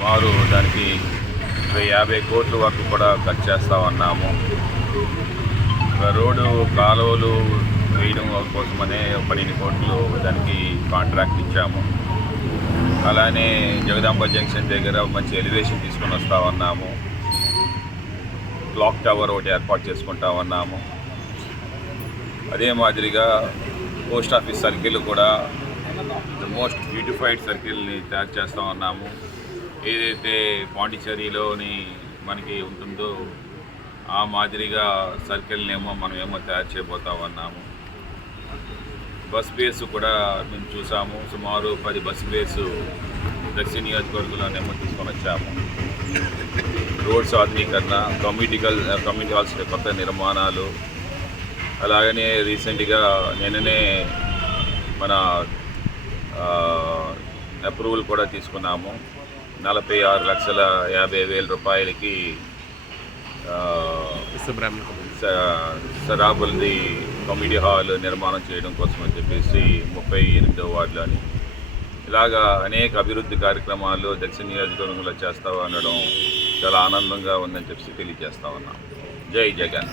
సుమారు దానికి 50 కోట్ల వరకు కూడా ఖర్చు చేస్తామన్నాము. రోడ్డు కాలువలు వేయడం కోసమనే 12 కోట్లు దానికి కాంట్రాక్ట్ ఇచ్చాము. అలానే జగదాంబ జంక్షన్ దగ్గర మంచి ఎలివేషన్ తీసుకొని వస్తామన్నాము. క్లాక్ టవర్ ఒకటి ఏర్పాటు చేసుకుంటామన్నాము. అదే మాదిరిగా పోస్ట్ ఆఫీస్ సర్కిల్ కూడా ద మోస్ట్ బ్యూటిఫైడ్ సర్కిల్ని తయారు చేస్తామన్నాము. ఏదైతే పాండిచ్చేరిలోని మనకి ఉంటుందో ఆ మాదిరిగా సర్కిల్నేమో మనమేమో తయారు చేయబోతామన్నాము. బస్ బేస్ కూడా మేము చూసాము. సుమారు 10 బస్ బేసు దక్షిణ నియోజకవర్గంలోనేమో తీసుకొని వచ్చాము. రోడ్స్ ఆధునీకరణ, కమ్యూనిటీ హాల్స్ కొత్త నిర్మాణాలు, అలాగనే రీసెంట్గా నిన్ననే మన అప్రూవల్ కూడా తీసుకున్నాము. 46,50,000 రూపాయలకి సరాబుల్ది కమ్యూనిటీ హాల్ నిర్మాణం చేయడం కోసం అని చెప్పేసి 38వ వార్డులోని ఇలాగా అనేక అభివృద్ధి కార్యక్రమాలు దక్షిణ నియోజకవర్గంలో చేస్తా ఉండడం చాలా ఆనందంగా ఉందని చెప్పి తెలియజేస్తా ఉన్నాం. జై జగన్.